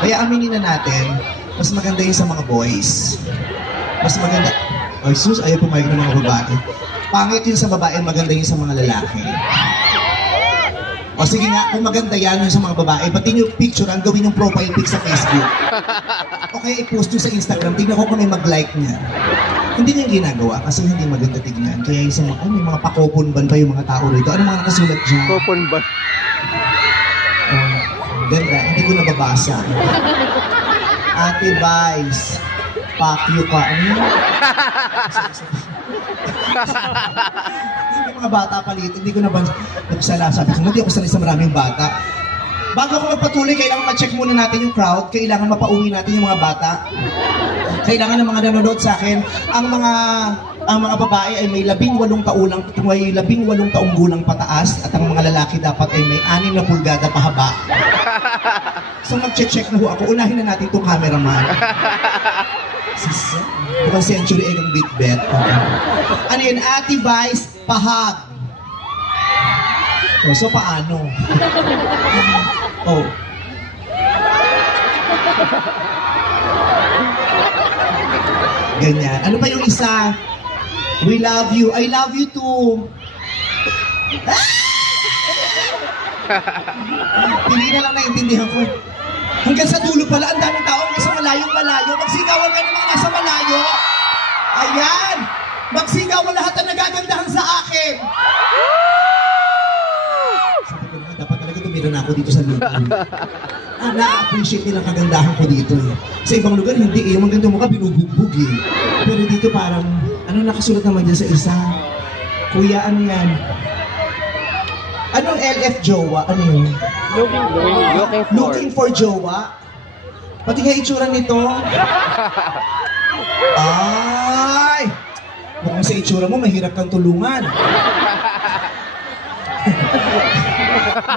Kaya aminin na natin, mas maganda yun sa mga boys. Mas maganda... Ay, sus, ayaw pumayag ng mga babae. Pangit yun sa babae, maganda yun sa mga lalaki. O sige nga, kung maganda yan yun sa mga babae, pati yung picture, ang gawin yung profile pic sa Facebook. O kaya i-post yun sa Instagram, tignan ko kung may mag-like niya. Hindi niya ginagawa kasi hindi maganda tignan. Kaya yung sa mga, may mga pakoponban pa yung mga tao rito. Ano mga nakasulat dyan? Pakoponban. Ganda, hindi ko nababasa. Ate Vice, pakyo ka. Ano yun? Yung mga bata palit, hindi ko nagsala. Sabi ko, hindi ako sanay sa maraming bata. Bago ako magpatuloy, kailangan ma-check muna natin yung crowd. Kailangan mapauwi natin yung mga bata. Kailangan ng mga nanonood sa akin. Ang mga babae ay may 18 taong gulang pataas at ang mga lalaki dapat ay may 6 na pulgada pahaba. So mag-check na ho ako. Unahin na natin itong cameraman. Bukang century egg ang bit-bet. Ano yun? Ate Vice, pahag. So paano? Oh. Ganyan. Ano pa yung isa? We love you. I love you too. Hindi na lang naiintindihan ko. Hanggang sa dulo pala, ang daming tao nasa malayong-malayo. Magsigawan ka naman nasa malayo. Ayan! Magsigawan lahat ang nagagandahan sa akin. Sabi ko naman, dapat talaga tumira na ako dito sa lugar. Na-appreciate nilang kagandahan ko dito. Sa ibang lugar, hindi eh. Yung maganda mo ka, binubugbog eh. Pero dito parang, ano nakasulat naman dyan sa isa? Kuya, ano yan? Anong LF jowa? Ano yun? Looking for jowa? Pati nga itsura nito. Ay! Mukhang sa itsura mo, mahirap kang tulungan.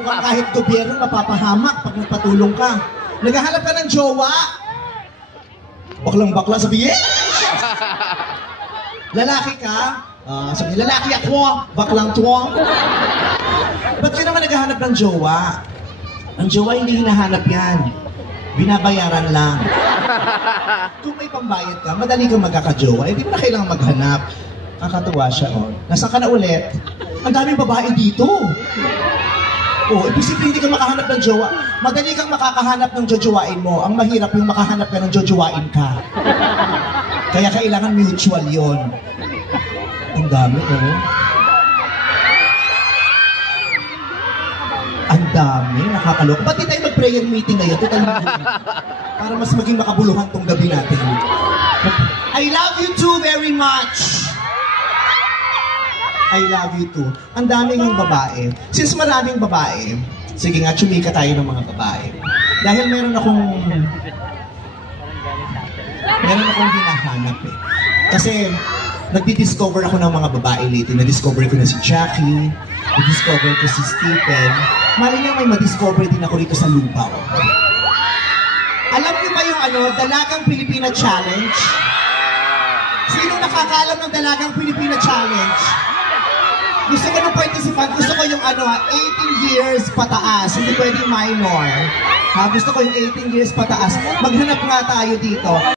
Mukhang kahit gobyerno mapapahamak pag nagpatulong ka. Naghahanap ka ng jowa? Baklang-bakla, sabi, yes! Lalaki ka? Sabi, lalaki ako, baklang tuwang. Ba't ka naman naghahanap ng jowa? Ang jowa hindi hinahanap yan. Binabayaran lang. Kung may pambayad ka, madali kang magkaka-jowa. Hindi mo na kailangan maghanap. Kakatuwa siya, oh. Nasaan ka na ulit? Ang daming babae dito. Oh, ibig sabihin hindi ka makahanap ng jowa. Madali kang makakahanap ng jojowain mo. Ang mahirap yung makahanap ka ng jojowain ka. Kaya kailangan mutual yon. Ang dami, oh. Ang dami, nakakaloko. Ba't di tayo mag-prayer meeting ngayon? Para mas maging makabuluhan tong gabi natin. I love you too very much. I love you too. Ang daming ng babae. Since maraming babae, sige nga, chumika tayo ng mga babae. Dahil meron akong hinahanap eh. Kasi, nagdi-discover ako ng mga babae lately. Na-discover ko na si Jackie, na-discover ko si Stephen. Mali niya may ma-discover din ako rito sa lupa. Alam niyo ba yung Dalagang Pilipina Challenge? Sino nakakaalam ng Dalagang Pilipina Challenge? Gusto ko ng participant, gusto ko yung 18 years pataas, hindi pwedeng minor. Gusto ko yung 18 years pataas. Maghanap nga tayo dito.